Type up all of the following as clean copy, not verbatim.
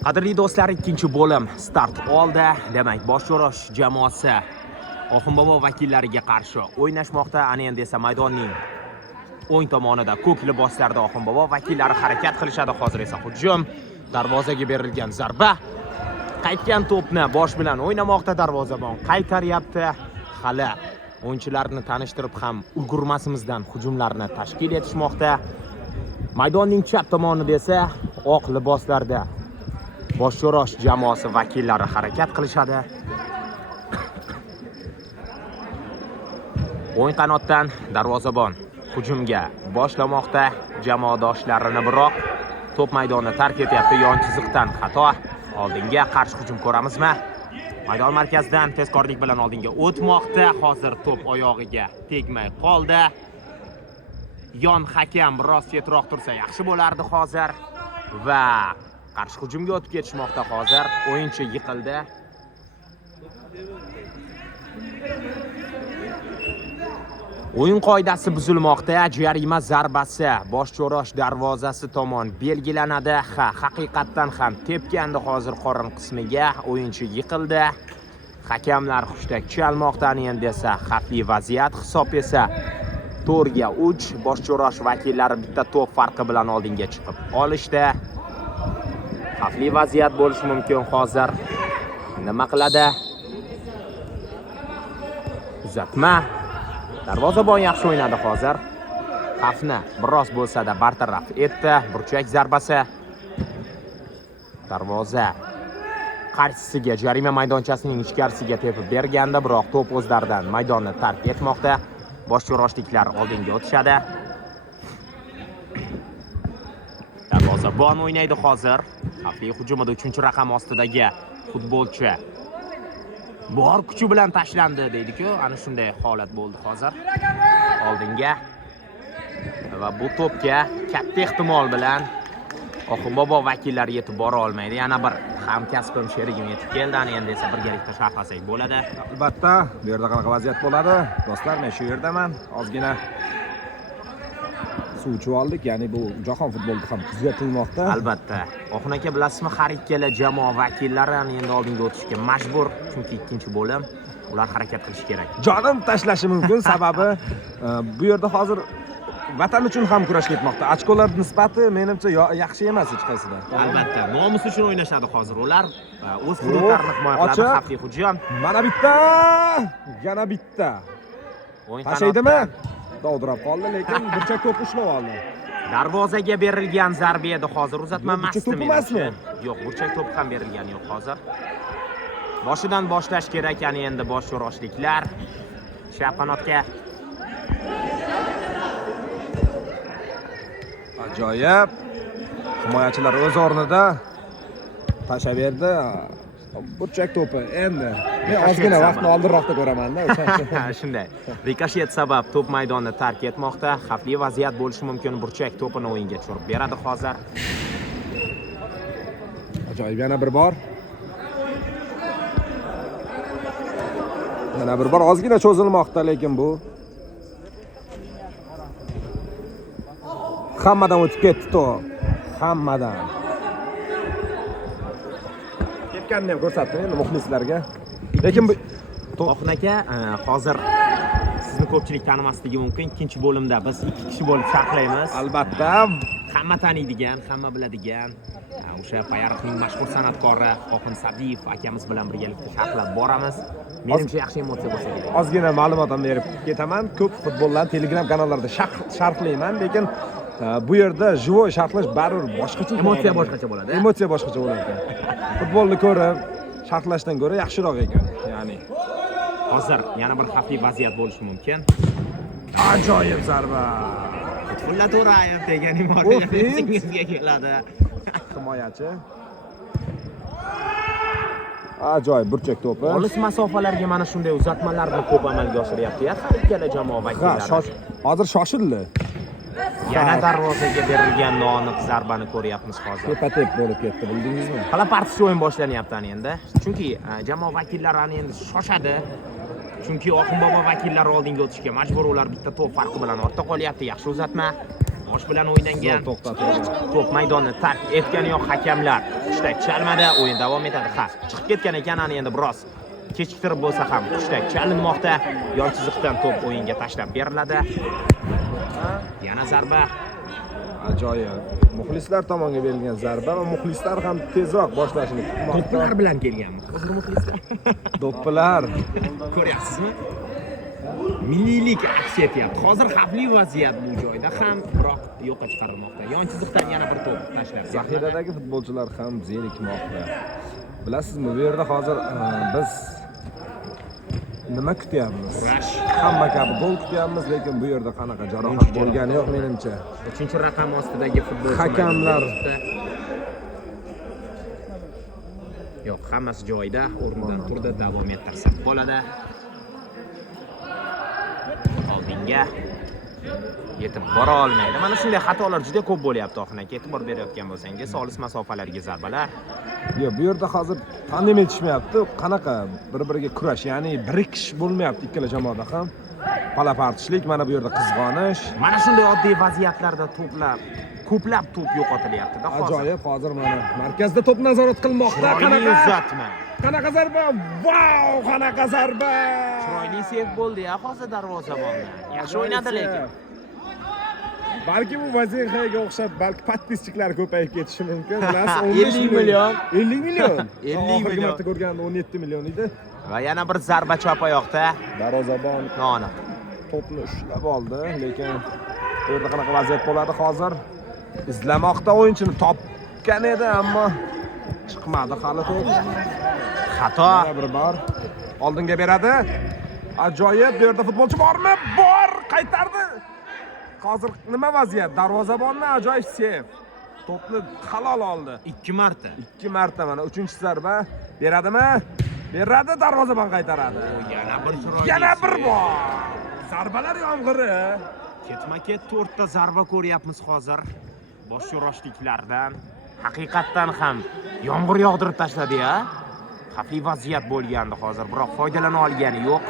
Qadrli do'stlar, ikkinchi bo'lim start oldi. Demak, Boshyo'rosh jamoasi Oxunbobo vakillariga qarshi o'ynashmoqda. Ana endi esa maydonning o'ng tomonida ko'k liboslarda Oxunbobo vakillari harakat qilishadi. Hozir esa hujum, darvozaga berilgan zarba. Qaytgan to'pni bosh bilan o'ynamoqda darvozabon. Qaytaryapti. Hali o'yinchilarni tanishtirib ham ulgurmasimizdan hujumlarni tashkil etishmoqda. Maydonning chap tomonida esa oq liboslarda Boshyo'rosh jamoasi vakillari harakat qilishadi. O'ng qanotdan darvozabon hujumga boshlamoqda jamoadoshlarini, biroq to'p maydonni tark etyapti. Yon chiziqdan xato. Oldinga qarshi hujum ko'ramizmi? Maydon markazidan tezkorlik bilan oldinga o'tmoqda. Hozir to'p oyog'iga tegmay qoldi. Yon hakam biroz chetroq tursa yaxshi bo'lardi hozir. Va qarshi hujumga o'tib ketishmoqda hozir. O'yinchi yiqildi. O'yin qoidasi buzilmoqda. Jarima zarbasi Boshyo'rosh darvozasi tomon belgilanadi. Haqiqatdan ham tepgandi hozir qorin qismiga. O'yinchi yiqildi. Hakamlar hushtak chalmoqda. Endi esa xavfli vaziyat, hisob esa 4-3. Boshyo'rosh vakillari bitta to'p farqi bilan oldinga chiqib olishdi. Xavfli vaziyat bo'lishi mumkin hozir. Nima qiladi? Uzatma. Darvozabon yaxshi o'ynadi hozir. Xavfni biroz bo'lsa-da bartaraf etdi. Burchak zarbasi. Darvoza qarshisiga, jarima maydonchasining ichkarisiga tepib berganda, biroq to'p o'zlaridan maydonni tark etmoqda. Boshyo'roshliklar oldinga o'tishadi. Darvozabon o'ynaydi hozir. Xavfli hujumida 3-raqam ostidagi futbolchi bor kuchi bilan tashlandi deydi-ku, ana shunday holat bo'ldi hozir. Oldinga va bu to'pga katta ehtimol bilan Oxunbobo vakillari yetib bora olmaydi. Yana bir hamkasbim sherigim yetib keldi. Ana endi esa birgalikda sharhlasak bo'ladi. Albatta, bu yerda qanaqa vaziyat bo'ladi? Do'stlar, men shu yerdaman. Ozgina suv ichib oldik, ya'ni bu jahon futbolida ham kuzatilmoqda. Albatta. Oxun aka, bilasizmi, har ikkala jamoa vakillari endi oldinga o'tishga majbur, chunki ikkinchi bo'lim ular harakat qilish kerak. Jonim tashlashi mumkin, sababi bu yerda hozir vatan uchun ham kurash ketmoqda. Ochkolar nisbati menimcha yaxshi emas hech qaysida. Albatta, nomus uchun o'ynashadi hozir ular. O'z hududlarini himoya qiladi. Xavfli hujum. Mana bitta, yana bitta. O'yin tashaydimi? Dovdirab qoldi, lekin burchak to'p ushlab oldi. Darvozaga berilgan zarba edi hozir. Uzatma emasmi? Yo'q, burchak to'p ham berilgan yo'q hozir. Boshidan boshlash kerak endi Boshyo'roshliklar. Chap qanotga. Ajoyib. Himoyachilar o'z o'rnida tashaverdi. Burchak to'pi endi men ozgina vaqtni oldinroqda ko'raman-da o'sha. Shunday. Rikoshet sabab to'p maydonni tark etmoqda. Xavfli vaziyat bo'lishi mumkin. Burchak to'pini o'yinga tushirib beradi hozir. Ajoyib, yana bir bor. Yana bir bor ozgina cho'zilmoqda, lekin bu hammadan o'tib ketdi to'p. Hammadan. Ketganini ham ko'rsatdim endi muxlislarga. Lekin bu Oxun aka, hozir sizni ko'pchilik tanimasligi mumkin. Ikkinchi bo'limda biz 2 kishi bo'lib sharhlaymiz. Albatta, hamma taniydigan, hamma biladigan o'sha Payariqning mashhur san'atkori Oxun Sadiyev akamiz bilan birgalikda sharhlab boramiz. Menimcha yaxshi emotsiya bo'lsa kerak. Ozgina ma'lumot ham berib ketaman. Ko'p futbollarni Telegram kanallarida sharhlayman, lekin bu yerda живой sharhlash baribir boshqacha. Emotsiya boshqacha bo'ladi. Emotsiya boshqacha bo'ladi ekan. Futbolni ko'rib sharhlashdan ko'ra yaxshiroq ekan. Ya'ni hozir yana bir xavfli vaziyat bo'lishi mumkin. Ajoyib zarba. Fulla To'rayev degan imoriyangizga keladi. Himoyachi. Ajoyib burchak to'pi. Olis masofalarga mana shunday uzatmalarni ko'p amalga oshiryapti. Har ikkala jamoa vakillari. Hozir shoshildi. Yana darvozaga berilgan noaniq zarbani ko'ryapmiz hozir. Tepa-tep bo'lib ketdi, bildingizmi? Hali partiya o'yin boshlanyapti endi. Chunki jamoa vakillari endi shoshadi. Chunki Oxunbobo vakillari oldinga o'tishga majbur, ular bitta to'p farqi bilan ortda qolyapti. Yaxshi uzatma. bosh bilan o'ynangan. To'xtatadi. To'p maydonni tark etgani yo'q hakamlar. Hushtak chalmada, o'yin davom etadi. Ha, chiqib ketgan ekan, ana endi biroz kechiktirib bo'lsa ham hushtak chalinmoqda. Yon chiziqdan to'p o'yinga tashlab beriladi. Yana zarba. Ajoyib. Muxlislar tomoniga berilgan zarba va muxlislar ham tezroq boshlashini kutmoqda. To'plar bilan kelganmi? Hozir muxlislar. Do'ppilar. Ko'ryapsizmi? Milliylik aks etyapti. Hozir xavfli vaziyat bu joyda ham, biroq yo'qqa chiqarilmoqda. Yon chiziqdan yana bir to'p tashlab. Zaxiradagi futbolchilar ham zerikmoqda. Bilasizmi, bu yerda hozir biz nima kutyapmiz? Kurash. Hamma kabi gol kutyapmiz, lekin bu yerda qanaqa jarohat bo'lgani yo'q menimcha. 3-raqam ostidagi futbolchi. Hakamlar yo'q, hammasi joyida, o'rnidan turdi, davom ettirsa bo'ladi. Oldinga yetib bora olmaydi. Mana shunday xatolar juda ko'p bo'lyapti oxirgi. E'tibor berayotgan bo'lsangiz, olis masofalarga zarbalar. Yo'q, bu yerda hozir tandim etishmayapti. Qanaqa bir-biriga kurash, ya'ni birikish bo'lmayapti ikkala jamoada ham. Palapartishlik, mana bu yerda qizg'onish. Mana shunday oddiy vaziyatlarda ko'plab to'p yo'qotilyapti-da hozir. Ajoyib, hozir mana markazda to'p nazorat qilmoqda. Qanaqa uzatma. Qanaqa zarba? Vau, qanaqa zarba! Chiroyli sev bo'ldi-ya hozir darvozabonni. Yaxshi o'ynadi lekin. Balki bu vazifaga o'xshab, balki podpisчиклар ko'payib ketishi mumkin. Bilasiz, 50 million. 50 million. 50 million. Marta ko'rganda 17 million edi. Va yana bir zarba chap oyoqda. Darvozabon Noaniq. to'pni ushlab oldi, lekin bu yerda qanaqa vaziyat bo'ladi hozir? Izlamoqda o'yinchini topgan edi, ammo chiqmadi hali to'p. Xato. Yana bir bor. Oldinga beradi. Ajoyib, bu yerda futbolchi bormi? Bor, qaytardi. Hozir nima vaziyat? Darvozabonni ajoyib sev. To'pni halol oldi. 2 marta. 2 marta mana 3-zarba beradimi? Beradi, darvozabon qaytaradi. Yana bir chiroyli. Yana bir bor. Zarbalar yomg'iri. Ketma-ket 4 ta zarba ko'ryapmiz hozir. Bosh yo'rashliklardan haqiqatdan ham yomg'ir yog'dirib tashladi-ya. Xavfli vaziyat bo'lgandi hozir, biroq foydalana olgani yo'q.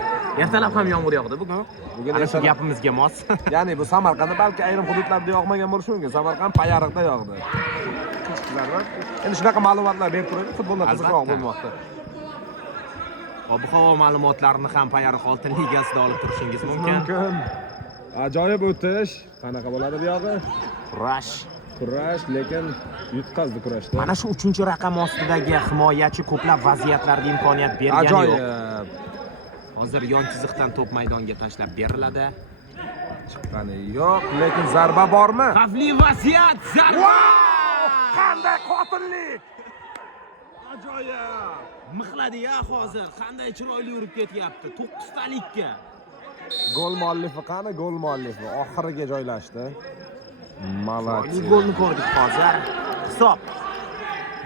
Ertalab ham yomg'ir yog'di bugun. Bugun esa gapimizga mos. Ya'ni bu Samarqandda balki ayrim hududlarda yog'magan bo'lishi mumkin. Samarqand Payariqda yog'di. Endi shunaqa ma'lumotlar berib turadi, futbolda qiziqroq bo'lmoqda. Ob-havo ma'lumotlarini ham Payariq Oltin ligasida olib turishingiz mumkin. Ajoyib o'tish. Qanaqa bo'ladi bu yog'i? Kurash, lekin yutqazdi kurashda. Mana shu 3-raqam ostidagi himoyachi ko'plab vaziyatlarda imkoniyat bergani yo'q. Ajoyib. Hozir yon chiziqdan to'p maydonga tashlab beriladi. Chiqqani yo'q, lekin zarba bormi? Xavfli vaziyat, zarba! Qanday qotillik! Ajoyib! Mixladi-ya hozir, qanday chiroyli urib ketyapti. 9 talikka. Gol muallifi qani? Gol muallifi oxiriga joylashdi. Malak. Golni ko'rdik hozir. Hisob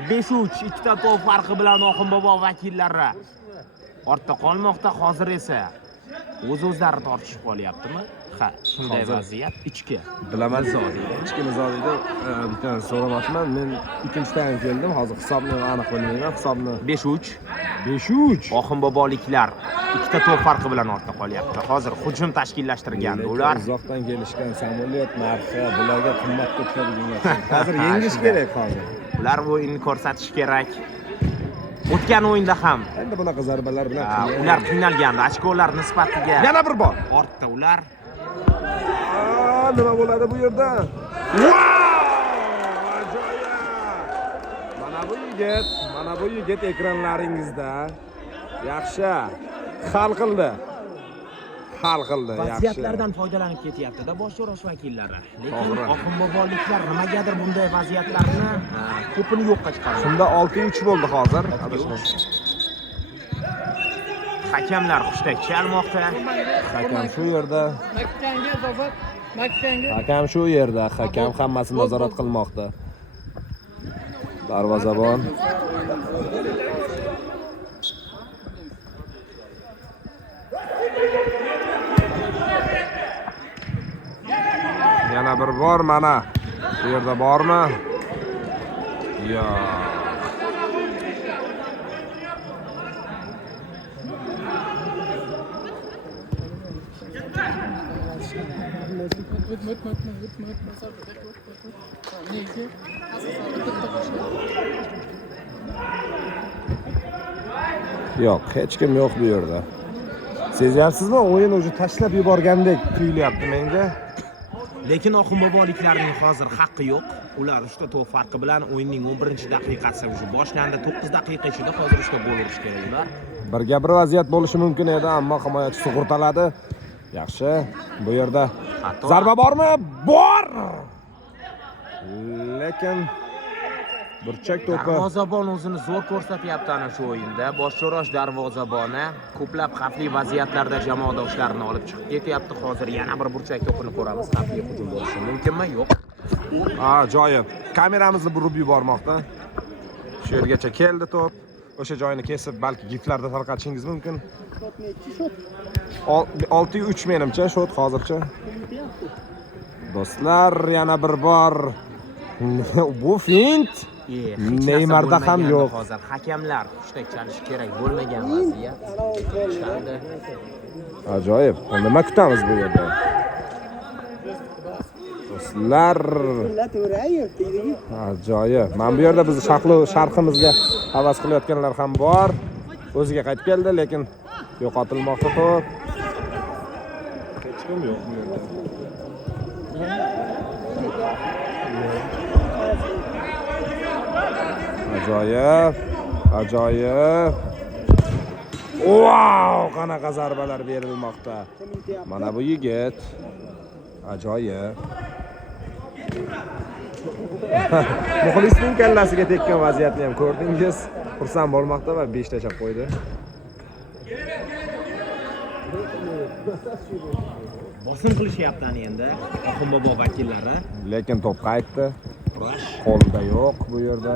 5-3, 2 ta to'p farqi bilan Oxunbobo vakillari ortda qolmoqda. Hozir esa o'z-o'zlari tortishib qolyaptimi? Ha, shunday vaziyat. Ichki. Bilaman zodiyda. Ichki nizodiyda bitta so'ramoqman. Men ikkinchi taym keldim. Hozir hisobni aniq bilmayman. Hisobni 5-3. 5-3. Oxunboboliklar 2 ta to'p farqi bilan ortda qolyapti. Hozir hujum tashkillashtirgan ular. Uzoqdan kelishgan samolyot narxi bularga qimmatga tushadigan. Hozir yengish kerak hozir. Ular o'yinni ko'rsatish kerak. O'tgan o'yinda ham Endi bunaqa zarbalar bilan ular qiynalgandi. Ochkolar nisbatiga yana bir bor. Ortda ular. Nima bo'ladi bu yerda? Ajoyib! Mana bu yigit ekranlaringizda yaxshi hal qildi. Yaxshi. Vaziyatlardan foydalanib ketyapti-da bosh yo'rash vakillari. Lekin Oxunboboliklar nimagadir bunday vaziyatlarni ko'pini yo'qqa chiqardi. Shunda 6-3 bo'ldi hozir. Hakamlar hushtak chalmoqda. Hakam shu yerda. Hakam shu yerda. Hakam hammasini nazorat qilmoqda. Darvozabon. Yana bir bor mana. Bu yerda bormi? Yo'q. Yo'q, hech kim yo'q bu yerda. Sezyapsizmi? O'yin o'zi tashlab yuborgandek tuyulyapti menga. Lekin oxunboboliklarning hozir haqqi yo'q. Ular 3 ta to'p farqi bilan o'yinning 11-daqiqasi уже boshlandi. 9 daqiqa ichida hozir 3 ta gol urish kerak ular. Birga bir vaziyat bo'lishi mumkin edi, ammo himoyachi sug'urtaladi. Yaxshi. Bu yerda zarba bormi? Bor! Lekin burchak to'pi. Darvozabon o'zini zo'r ko'rsatyapti ana shu o'yinda. Boshqarosh darvozaboni ko'plab xavfli vaziyatlarda jamoadoshlarini olib chiqib ketyapti. Hozir yana bir burchak to'pini ko'ramiz. Xavfli hujum bo'lishi mumkinmi? Yo'q. Joyi. Kameramizni burib yubormoqda. Shu yergacha keldi to'p. O'sha joyini kesib, balki giflarda tarqatishingiz mumkin. 6-3 menimcha shot hozircha. Do'stlar, yana bir bor. Bu fint. Neymarda ham yo'q. Hozir hakamlar hushtak chalishi kerak bo'lmagan vaziyat. Chaldi. Ajoyib. Nima kutamiz bu yerda? Do'stlar. Ajoyib. Mana bu yerda biz sharhimizga havas qilayotganlar ham bor. O'ziga qaytib keldi, lekin yo'qotilmoqda to'p. Hech kim yo'q bu yerda. Ajoyib. Ajoyib. Wow, qanaqa zarbalar berilmoqda. Mana bu yigit. Ajoyib. Muxlisning kallasiga tekkan vaziyatni ham ko'rdingiz. Xursand bo'lmoqda va 5 tashab qo'ydi. Bosim qilishyapti endi Oxunbobo vakillari. Lekin to'p qaytdi. Qo'lda yo'q bu yerda.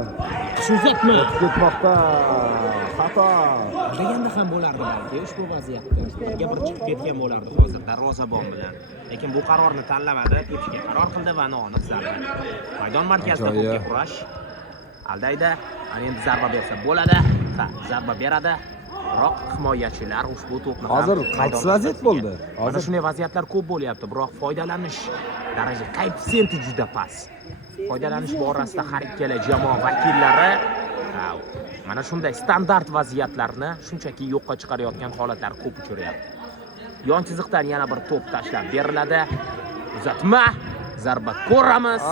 Shuzatmi? Ketmoqda. Xato. Deganda ham bo'lardi balki ushbu vaziyatda. Nega bir chiqib ketgan bo'lardi hozir darvozabon bilan. Lekin bu qarorni tanlamadi, tepishga qaror qildi va noaniq zarba. Maydon markazida to'pga kurash. Aldayda, ana endi zarba bersa bo'ladi. Ha, zarba beradi. Biroq himoyachilar ushbu to'pni hozir qaysi vaziyat bo'ldi? Hozir shunday vaziyatlar ko'p bo'lyapti, biroq foydalanish daraja koeffitsiyenti juda past. Foydalanish borasida har ikkala jamoa vakillari mana shunday standart vaziyatlarni shunchaki yo'qqa chiqarayotgan holatlar ko'p uchrayapti. Yon chiziqdan yana bir to'p tashlab beriladi. Uzatma, zarba ko'ramiz.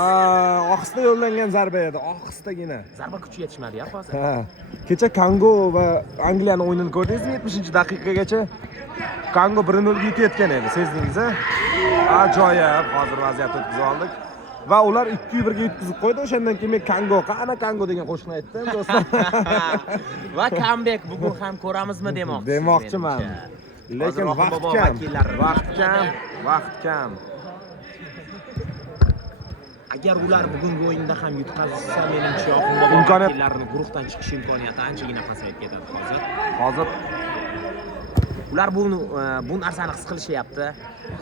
Ohista yo'llangan zarba edi, ohistagina. Zarba kuchi yetishmadi hozir. Kecha Kongo va Angliyani o'yinini ko'rdingizmi? 70-daqiqagacha Kongo 1-0 ga yetayotgan edi, sezdingiz a? Ajoyib, hozir vaziyat o'tkazib oldik. Va ular 2-1 ga yetkazib qo'ydi. O'shandan keyin men Kongo, qana Kongo degan qo'shiqni aytdim, do'stlar. Va comeback bugun ham ko'ramizmi demoqchiman. Lekin vaqt kam. Agar ular bugungi o'yinda ham yutqazsa, menimcha Oxunbobo vakillarini guruhdan chiqish imkoniyati anchagina pasayib ketadi hozir. Ular bu narsani his qilishyapti.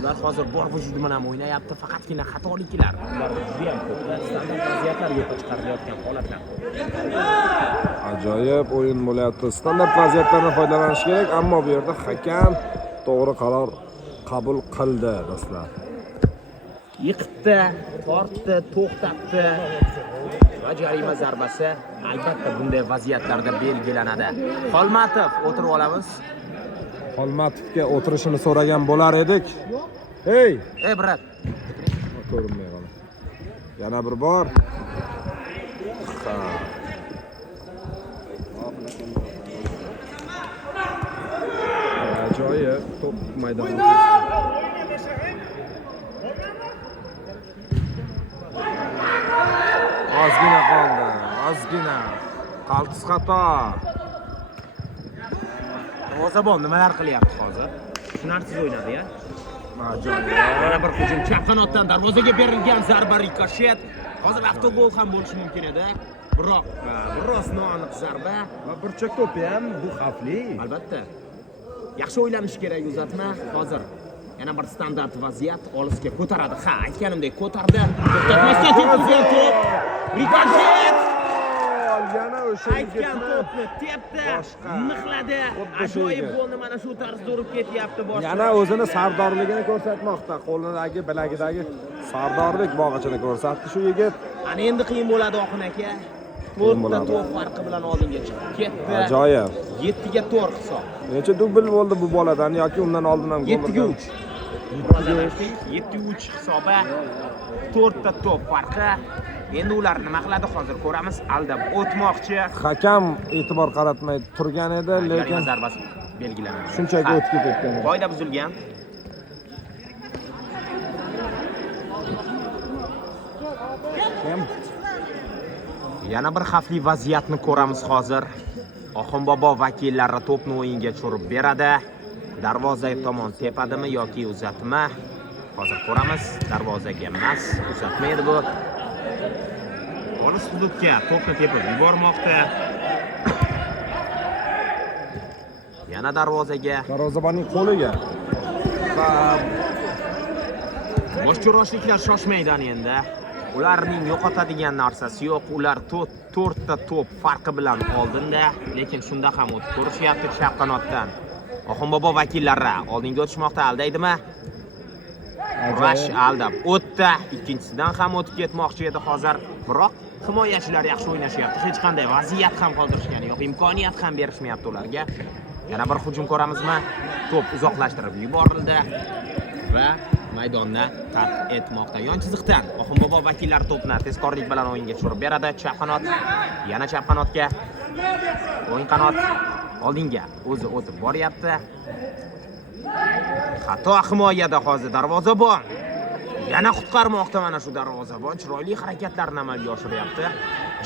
Ular hozir bor vujudi bilan o'ynayapti, faqatgina xatoliklar. Ularda juda ham ko'p standart vaziyatlar yo'qqa chiqarilayotgan holatlar. Ajoyib o'yin bo'lyapti. Standart vaziyatlardan foydalanish kerak, ammo bu yerda hakam to'g'ri qaror qabul qildi, do'stlar. Yiqitdi, tortdi, to'xtatdi. Va jarima zarbasi albatta bunday vaziyatlarda belgilanadi. Xolmatov o'tirib olamiz. Xolmatovga o'tirishini so'ragan bo'lar edik. Hey, brat. Ko'rinmay qoldi. Yana bir bor. Ajoyib to'p maydonda. Ozgina qoldi. Ozgina. Qaltis xato. Darvozabon nimalar qilyapti hozir? Tushunarsiz o'ynadi-ya. Ajoyib. Yana bir hujum chap qanotdan darvozaga berilgan zarba rikoshet. Hozir avtogol ham bo'lishi mumkin edi. Biroq biroz noaniq zarba Va burchak to'pi ham bu xavfli. Albatta. Yaxshi o'ylanish kerak uzatma. Hozir yana bir standart vaziyat olisga ko'taradi. Ha, aytganimdek ko'tardi. To'xtatmasdan tekizgan to'p. Rikoshet. yana o'sha Aytgan to'pni tepdi, mixladi. Ajoyib golni mana shu tarzda urib ketyapti boshqa. yana o'zini sardorligini ko'rsatmoqda. Qo'lidagi, bilagidagi sardorlik bog'ichini ko'rsatdi shu yigit. Ana endi qiyin bo'ladi Oxun aka. 4 ta to'p farqi bilan oldinga chiqib ketdi. Ajoyib. 7 ga 4 hisob. Necha dubl bo'ldi bu boladan yoki undan oldin ham gol 7 ga 3. 7-3 hisobi. 4 ta to'p farqi. Endi ular nima qiladi hozir ko'ramiz. Aldab o'tmoqchi. Hakam e'tibor qaratmay turgan edi, lekin zarbasi belgilanadi. shunchaki o'tib ketgan. Qoida buzilgan. Yana bir xavfli vaziyatni ko'ramiz hozir. Oxunbobo vakillari to'pni o'yinga tushirib beradi. Darvoza tomon tepadimi yoki uzatma? Hozir ko'ramiz. Darvozaga emas, uzatma edi bu. Olis hududga to'pni tepib yubormoqda. Yana darvozaga. Darvozabonning qo'liga. Boshqaroshliklar shoshmaydi endi. Ularning yo'qotadigan narsasi yo'q. Ular 4 ta to'p farqi bilan oldinda, lekin shunda ham o'tib ko'rishyapti chap qanotdan. Oxunbobo vakillari oldinga o'tishmoqda, aldaydimi? Rash aldab o'tdi. Ikkinchisidan ham o'tib ketmoqchi edi hozir. Biroq himoyachilar yaxshi o'ynashyapti. Hech qanday vaziyat ham qoldirishgani yo'q, imkoniyat ham berishmayapti ularga. Yana bir hujum ko'ramizmi? To'p uzoqlashtirib yuborildi va maydonni tark etmoqda. Yon chiziqdan Oxunbobo vakillari to'pni tezkorlik bilan o'yinga tushirib beradi. Chap qanot, yana chap qanotga. O'yin qanot oldinga o'zi o'tib boryapti. Xato himoyada hozir darvozabon. Yana qutqarmoqda mana shu darvozabon. Chiroyli harakatlarni amalga oshiryapti.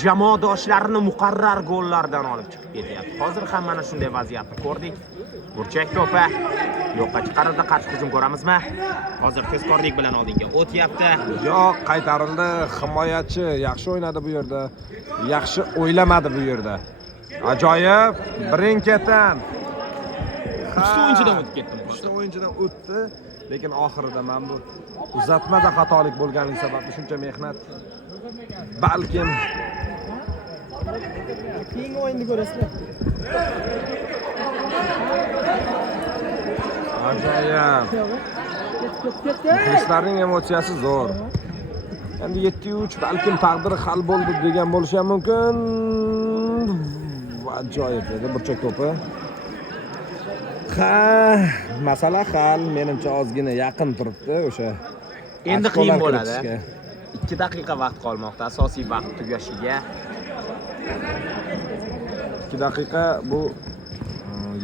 Jamoadoshlarini muqarrar gollardan olib chiqib ketyapti. Hozir ham mana shunday vaziyatni ko'rdik. Burchak to'pi yo'qqa chiqarildi. Qarshi hujum ko'ramizmi? Hozir tezkorlik bilan oldinga o'tyapti. Yo'q, qaytarildi. Himoyachi yaxshi o'ynadi bu yerda. Yaxshi o'ylamadi bu yerda. Ajoyib, birin-ketin. Uchta o'yinchidan o'tib ketdim. Uchta o'yinchidan o'tdi, lekin oxirida men bu uzatmada xatolik bo'lganligi sababli shuncha mehnat balkim keyingi o'yinni ko'rasizlar. ajoyib. Muxlislarning emotsiyasi zo'r. Endi 7-3 balkim taqdiri hal bo'ldi degan bo'lishi ham mumkin. Ajoyib edi burchak to'pi. Masala hal, menimcha ozgina yaqin turibdi o'sha. Endi qiyin bo'ladi. 2 daqiqa vaqt qolmoqda asosiy vaqt tugashiga. 2 daqiqa bu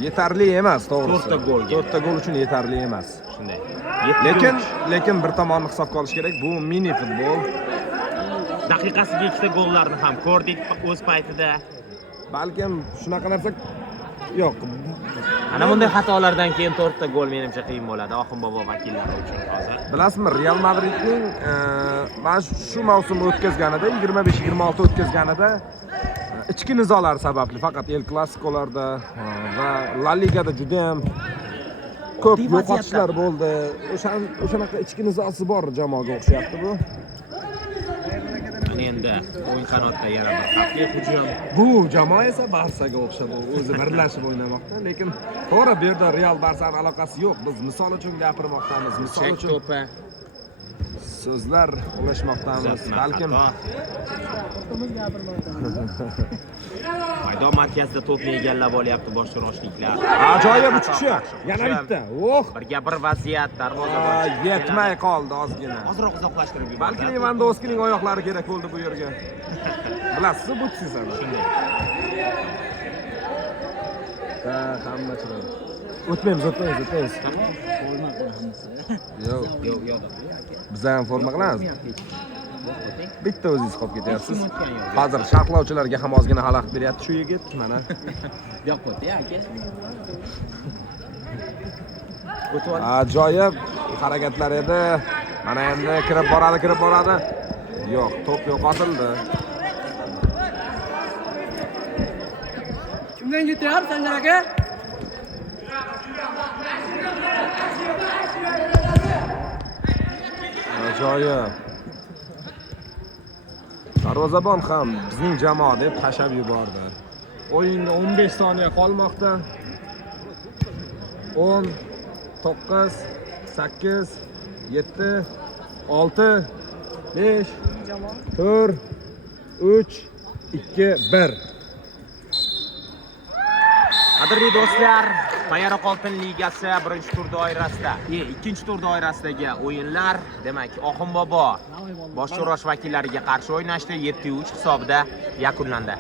yetarli emas, to'g'risi. 4 ta golga. 4 ta gol uchun yetarli emas. Shunday. Lekin bir tomonni hisobga olish kerak. Bu mini futbol. Daqiqasiga 2 ta gollarni ham ko'rdik o'z paytida. Balkim shunaqa narsa yo'q. Ana bunday xatolardan keyin 4 ta gol menimcha qiyin bo'ladi Oxunbobo vakillari uchun hozir. Bilasizmi, Real Madridning mana shu mavsum o'tkazganida 25-26 o'tkazganida ichki nizolar sababli faqat El Clasicolarda va La Ligada juda ham ko'p yo'qotishlar bo'ldi. O'shanaqa ichki nizosi bor jamoaga o'xshayapti bu. Endi o'yin qanotda yana bir xavfli hujum. Bu jamoa esa Barsaga o'xshab o'zi birlashib o'ynamoqda, lekin to'g'ri bu yerda Real Barsaning aloqasi yo'q. Biz misol uchun gapirmoqdamiz, misol uchun to'pi so'zlar ulashmoqdamiz. Balkim maydon markazida to'pni egallab olyapti boshqaroshliklar. ajoyib uchishi. Yana bitta. Birga bir vaziyat darvozabon. Yetmay qoldi ozgina. Ozroq uzoqlashtirib yubordi. Balki Lewandowskining oyoqlari kerak bo'ldi bu yerga. Bilasizmi, bu sizlar. Hamma chiroyli. O'tmaymiz. Yo'q. Biz ham forma qilamiz. Bitta o'zingiz qolib ketyapsiz. Hozir sharhlovchilarga ham ozgina xalaqit beryapti shu yigit. Mana. Yo'q-qo'ydi aka. Ajoyib harakatlar edi. Mana endi kirib boradi. Yo'q, to'p yo'qotildi. Kimdan ketyapti Sanjar aka? Ajoyib. Darvozabon ham bizning jamoa deb tashab yubordi. O'yinga 15 soniya qolmoqda. 10, 9, 8, 7, 6, 5, 4, 3, 2, 1. Qadrli do'stlar, Payariq Oltin ligasi 1-tur doirasida, 2-tur doirasidagi o'yinlar, demak, Oxunbobo bosh cho'rosh vakillariga qarshi o'ynashdi, 7-3 hisobida yakunlandi.